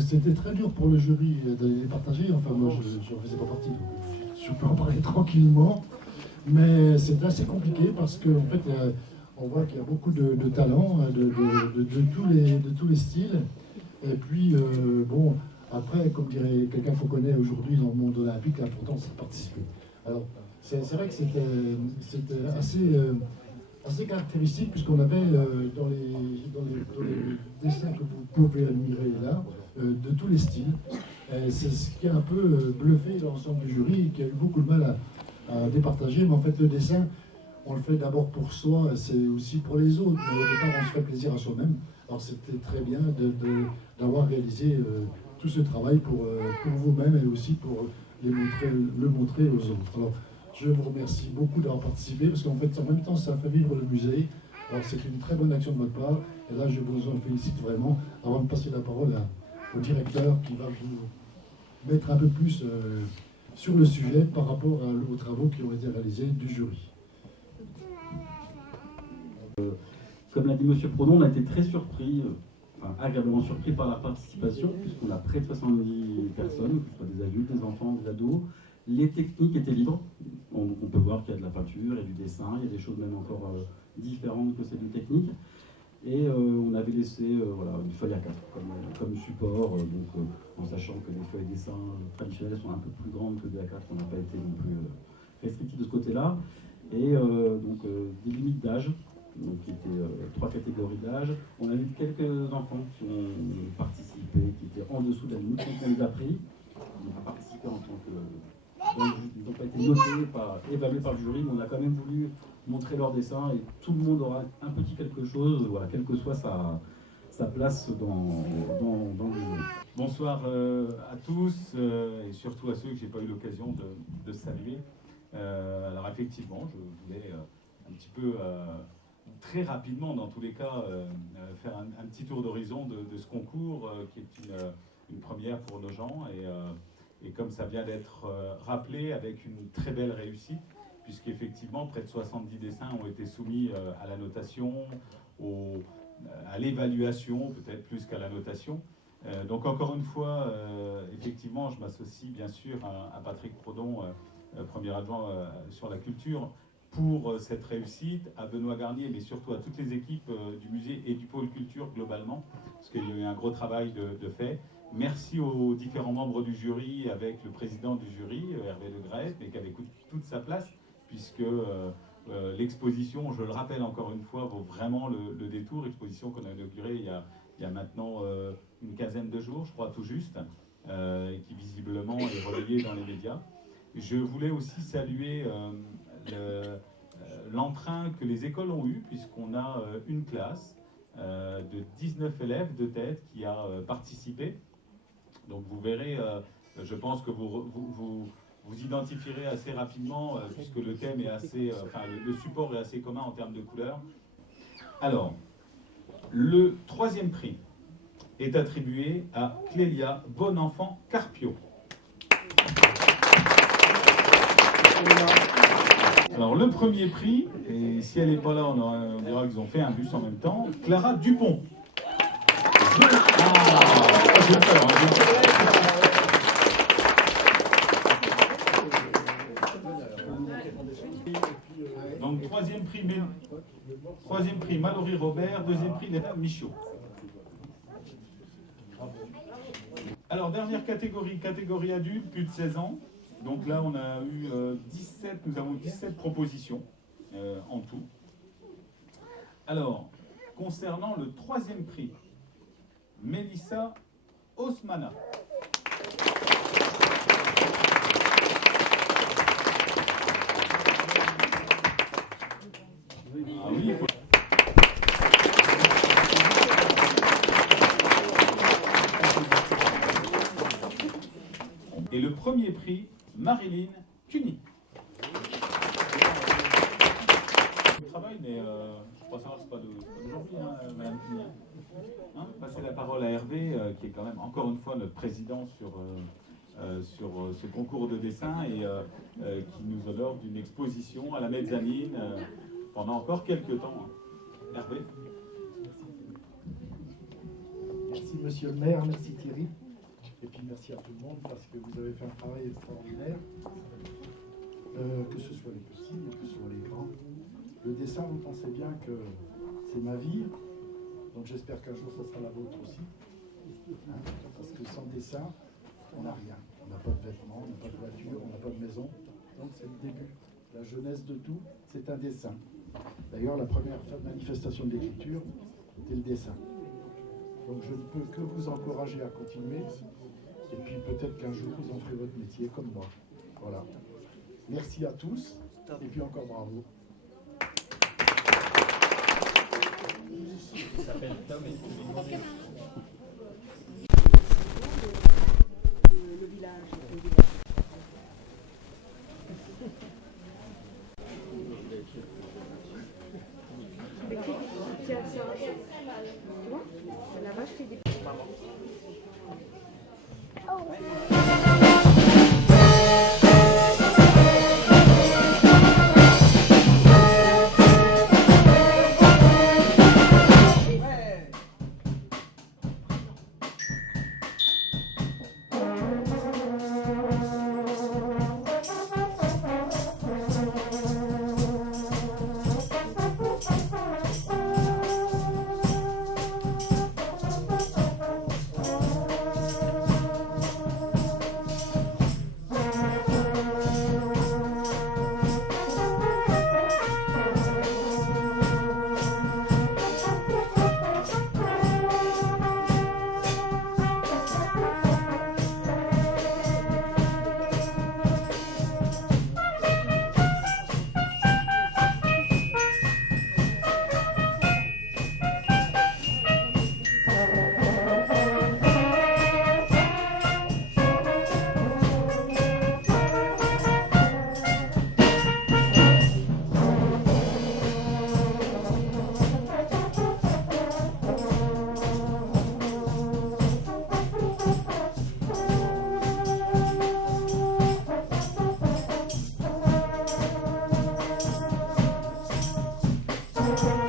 C'était très dur pour le jury de les partager. Enfin, moi, je ne faisais pas partie, donc je peux en parler tranquillement. Mais c'est assez compliqué parce qu'en fait, on voit qu'il y a beaucoup de talents de tous les styles. Et puis, bon, après, comme dirait quelqu'un qu'on connaît aujourd'hui dans le monde olympique, l'important, c'est de participer. Alors, c'est vrai que c'était assez caractéristique, puisqu'on avait dans les dessins que vous pouvez admirer là, de tous les styles. C'est ce qui a un peu bluffé l'ensemble du jury, qui a eu beaucoup de mal à départager. Mais en fait, le dessin, on le fait d'abord pour soi, c'est aussi pour les autres. Mais au départ, on se fait plaisir à soi-même. Alors c'était très bien d'avoir réalisé tout ce travail pour vous-même et aussi pour le montrer aux autres. Alors, je vous remercie beaucoup d'avoir participé, parce qu'en fait, en même temps, ça fait vivre le musée. Alors, c'est une très bonne action de votre part. Et là, je vous en félicite vraiment. Avant de passer la parole au directeur qui va vous mettre un peu plus sur le sujet par rapport aux travaux qui ont été réalisés du jury. Comme l'a dit M. Prodon, on a été très surpris, agréablement surpris par la participation, puisqu'on a près de 70 personnes, que ce soit des adultes, des enfants, des ados. Les techniques étaient libres. On peut voir qu'il y a de la peinture et du dessin, il y a des choses même encore différentes que ces deux techniques. Et on avait laissé voilà, une feuille A4 comme support, en sachant que les feuilles dessins traditionnelles sont un peu plus grandes que des A4, on n'a pas été non plus restrictif de ce côté-là. Et des limites d'âge, qui étaient 3 catégories d'âge. On a eu quelques enfants qui ont participé, qui étaient en dessous de la limite, donc on les a pris. On n'a pas participé en tant que... Donc, ils n'ont pas été notés, évalués par le jury, mais on a quand même voulu montrer leur dessin et tout le monde aura un petit quelque chose, voilà, quelle que soit sa place dans le jury. Bonsoir à tous et surtout à ceux que je n'ai pas eu l'occasion de saluer. Alors effectivement, je voulais un petit peu, très rapidement dans tous les cas, faire un petit tour d'horizon de ce concours qui est une première pour nos gens et comme ça vient d'être rappelé, avec une très belle réussite, puisqu'effectivement près de 70 dessins ont été soumis à la notation, à l'évaluation, peut-être plus qu'à la notation. Donc encore une fois, effectivement, je m'associe bien sûr à Patrick Prodon, premier adjoint sur la culture, pour cette réussite, à Benoît Garnier, mais surtout à toutes les équipes du musée et du pôle culture globalement, parce qu'il y a eu un gros travail de fait. Merci aux différents membres du jury, avec le président du jury, Hervé Le Gret, mais qui avait toute sa place, puisque l'exposition, je le rappelle encore une fois, vaut vraiment le détour. Exposition qu'on a inaugurée il y a maintenant une quinzaine de jours, je crois tout juste, qui visiblement est relayée dans les médias. Je voulais aussi saluer l'entrain que les écoles ont eu, puisqu'on a une classe de 19 élèves de tête qui a participé. Donc vous verrez, je pense que vous identifierez assez rapidement, puisque le thème est assez, le support est assez commun en termes de couleurs. Alors, le troisième prix est attribué à Clélia Bonenfant Carpio. Alors le premier prix, et si elle n'est pas là, on dira qu'ils ont fait un bus en même temps, Clara Dupont. J'ai peur, Donc troisième prix Mallory Robert, deuxième prix Léna Michaud. Alors dernière catégorie adulte, plus de 16 ans. Donc là on a eu nous avons 17 propositions en tout. Alors, concernant le troisième prix, Mélissa Osmana. Ah oui, il faut... Et le premier prix, Marilyn Cuny. Le travail, mais je crois savoir que ce n'est pas d'aujourd'hui, hein, Madame Cuny. Hein, passer la parole à Hervé, qui est quand même encore une fois notre président sur ce concours de dessin et qui nous honore d'une exposition à la mezzanine pendant encore quelques temps. Hervé. Merci Monsieur le maire, merci Thierry, et puis merci à tout le monde parce que vous avez fait un travail extraordinaire, que ce soit les petits ou que ce soit les grands. Le dessin, vous pensez bien que c'est ma vie, donc j'espère qu'un jour ça sera la vôtre aussi, hein, parce que sans dessin, on n'a rien. On n'a pas de vêtements, on n'a pas de voiture, on n'a pas de maison, donc c'est le début. La jeunesse de tout, c'est un dessin. D'ailleurs, la première manifestation de l'écriture, c'était le dessin. Donc je ne peux que vous encourager à continuer, et puis peut-être qu'un jour vous en ferez votre métier comme moi. Voilà. Merci à tous, et puis encore bravo. Il s'appelle Tom et tu lui demandes. Le village. Tiens, ça, tu vois, la vache fait des... Thank you.